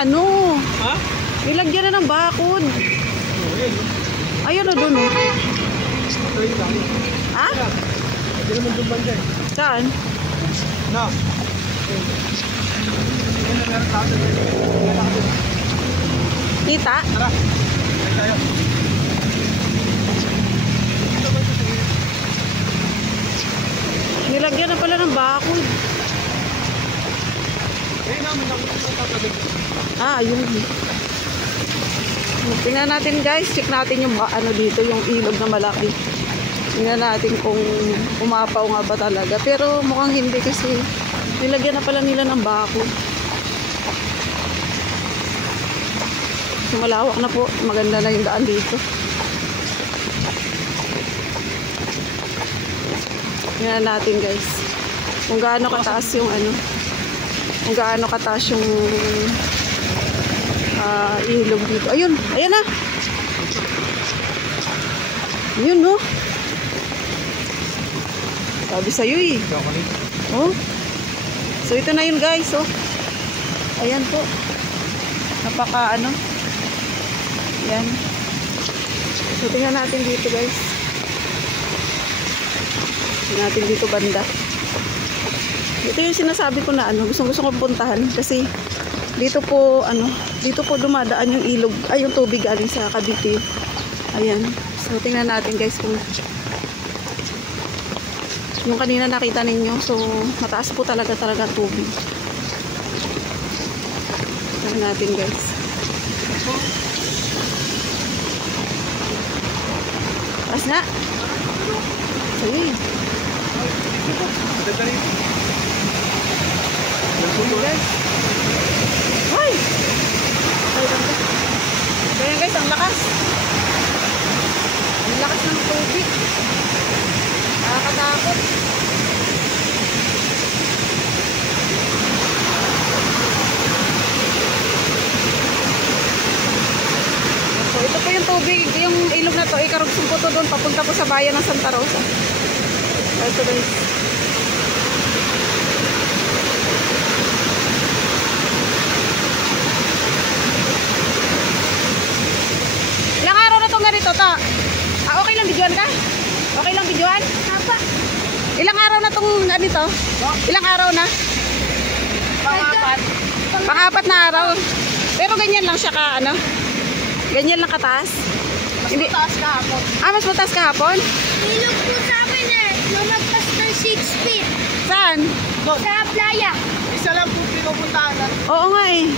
ano. Ha? Nilagyan na ng bakod. Ayun na dun, oh. Ha? Hindi naman doon banda eh. Saan? Na. Kita? Tara. Ay tayo. Nilagyan na pala ng bakod. Namin ako tatapagod. Ayun. Tingnan natin guys, check natin yung ano dito, yung ilog na malaki. Tingnan natin kung umapaw nga ba talaga. Pero mukhang hindi kasi nilagyan na pala nila ng bakod. So, malawak na po. Maganda na yung daan dito. Tingnan natin guys. Kung gaano kataas yung ano. Kung gaano kataas yung ilog dito. Ayun. Ayan na. Ayun no. Sabi sa'yo eh. Oh. So ito na yun guys. Oh. Ayan po. Napaka ano. Ayan. So tingnan natin dito guys. Tingnan natin dito banda. Ito yung sinasabi ko na ano. Gusto ko puntahan. Kasi dito po ano. Dito po dumadaan yung ilog. Ay yung tubig galing sa Cavite. Ayan. So tingnan natin guys kung yung kanina nakita ninyo. So mataas po talaga tubig. Tingnan natin guys. Taas na. Sige. Guys. Ay! Kaya guys, ang lakas. Ang lakas ng tubig. Nakakatakot. So ito po yung tubig, yung ilog na to, ikarugsong po to doon, papunta po sa bayan ng Santa Rosa. Ito guys. Ilang araw na itong ganito to? Okay lang videoan ka? Okay lang videoan? Apa? Ilang araw na itong ganito? Ilang araw na? Pangapat. Pang-apat na araw. Pero ganyan lang siya ka ano? Ganyan lang kataas? Mas mataas kahapon. Mas mataas kahapon? Ilog po sa amin eh. Lumagpas ng 6 feet. Saan? Sa playa. Isa lang po pinupuntahan na. Oo nga eh.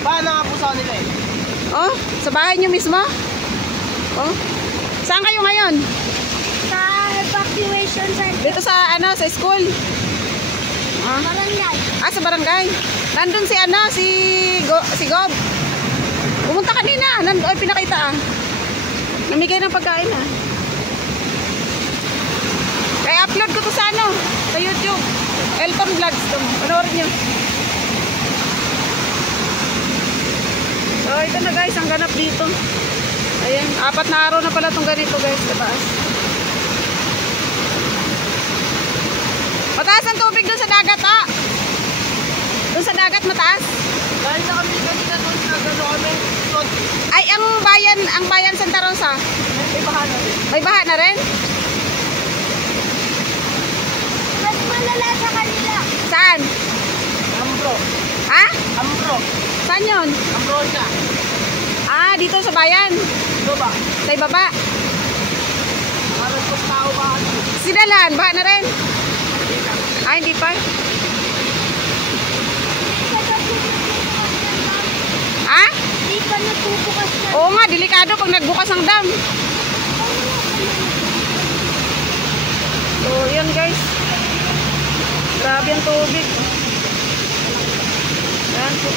Paano nga po sa kanila eh? Oh, sa bahay niyo mismo? Oh. Saan kayo ngayon? Sa evacuation center. Dito sa ano, sa school? Barangay. Sa barangay. Nandun si ano, si Gob. Pumunta kanina, ay pinakita namigay ng pagkain Kaya upload ko to sa ano, sa YouTube. Elton Vlogs to. Panoorin nyo. So ito na guys, ang ganap dito. Ayan, 4 na araw na pala itong ganito guys, taas. Mataas ang tubig dun sa dagat Dun sa dagat mataas. Dahil na kami kanina doon na gano'n kami. Ay, ang bayan Santa Rosa. May baha na rin. May baha na rin? Mas malala sa kanila. Saan? Ambro. Ha? Ambro. Saan yun? Ambrosia. Dito sa bayan. Ito ba? Sa ibaba. Parang kung tao ba? Sinalan, baha na rin? Hindi pa. Di pa natubukas na. Oo nga, delikado pag nagbukas ang dam. So, yan guys. Grabe ang tubig. Yan po.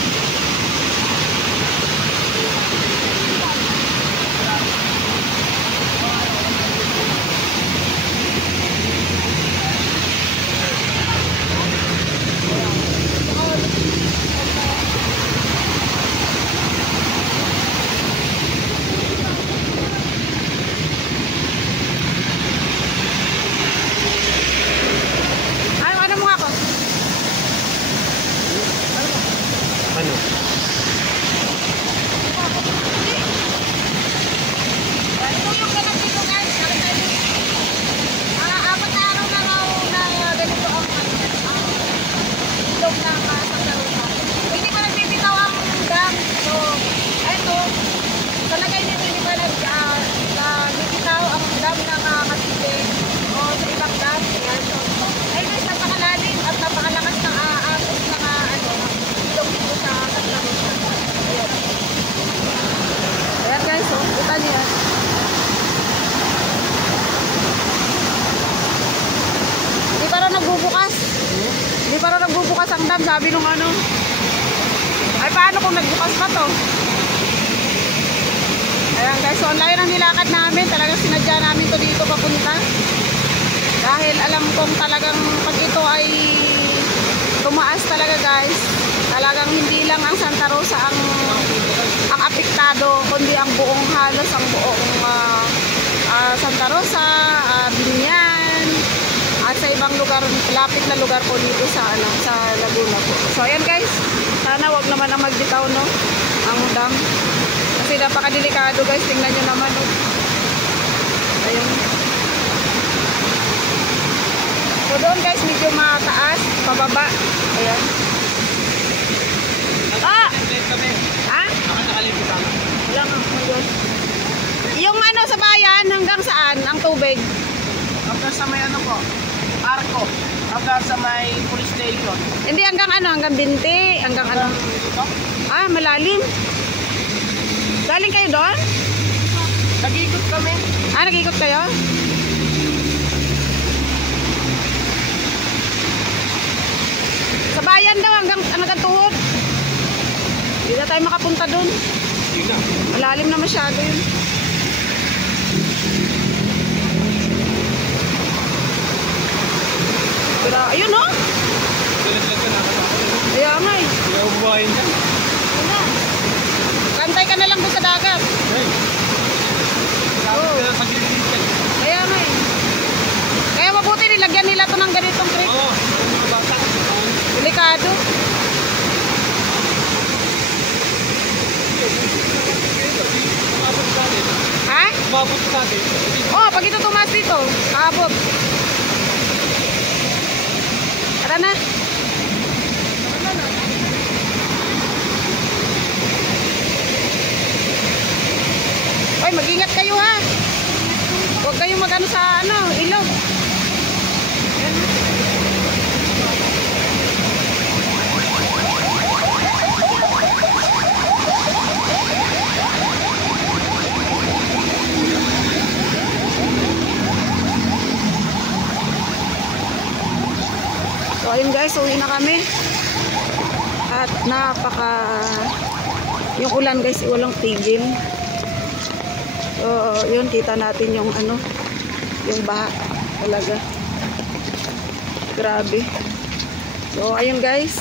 Ano? sabi nung ano, ay paano kung nagbukas pa to? Ayan guys, so ang layo ng nilakad namin. Talagang sinadya namin to dito papunta. Dahil alam kong talagang pag ito ay tumaas talaga guys, talagang hindi lang ang Santa Rosa ang apektado, kundi ang buong halos ang buong Santa Rosa, Binyan, at sa ibang lugar, lapit na lugar po dito sa sa Laguna po. So ayan guys, sana wag naman ang magbitaw no ang dam. Kasi napakadelikado guys, tingnan nyo naman no. Ayun. So doon guys, medyo mataas, pababa. Ayan. Ah! Ha? Wala nga. Yung ano sa bayan, hanggang saan ang tubig? Hanggang sa may ano po, Arco. Hanggang sa may police station. Hindi hanggang ano, hanggang Binti, hanggang ano. Dito? Ah, malalim. Galing kayo doon? Nag-ikot kami. Ah, nag-ikot kayo? Sa bayan daw hanggang tuhod. Hindi na tayo makapunta doon. Malalim na masyado yun. Pero ayun no? Kaya nga eh. Kantay ka na lang doon sa dagat. Oh. Kaya nga eh. Kaya mabuti nilagyan nila to ng ganitong creek. Delikado. Ha? Mabot sa atin. Oh, pag ito tumas dito, abot. Tara na. Oy, mag-ingat kayo ha. Huwag kayong mag-ano sa ilog. Ayan. So ayun guys, uwi na kami. At yung ulan guys, walang tigil. So yun, kita natin yung yung baha talaga. Grabe. So ayun guys,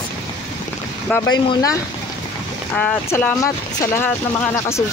bye-bye muna. At salamat sa lahat ng mga nakasubscribe.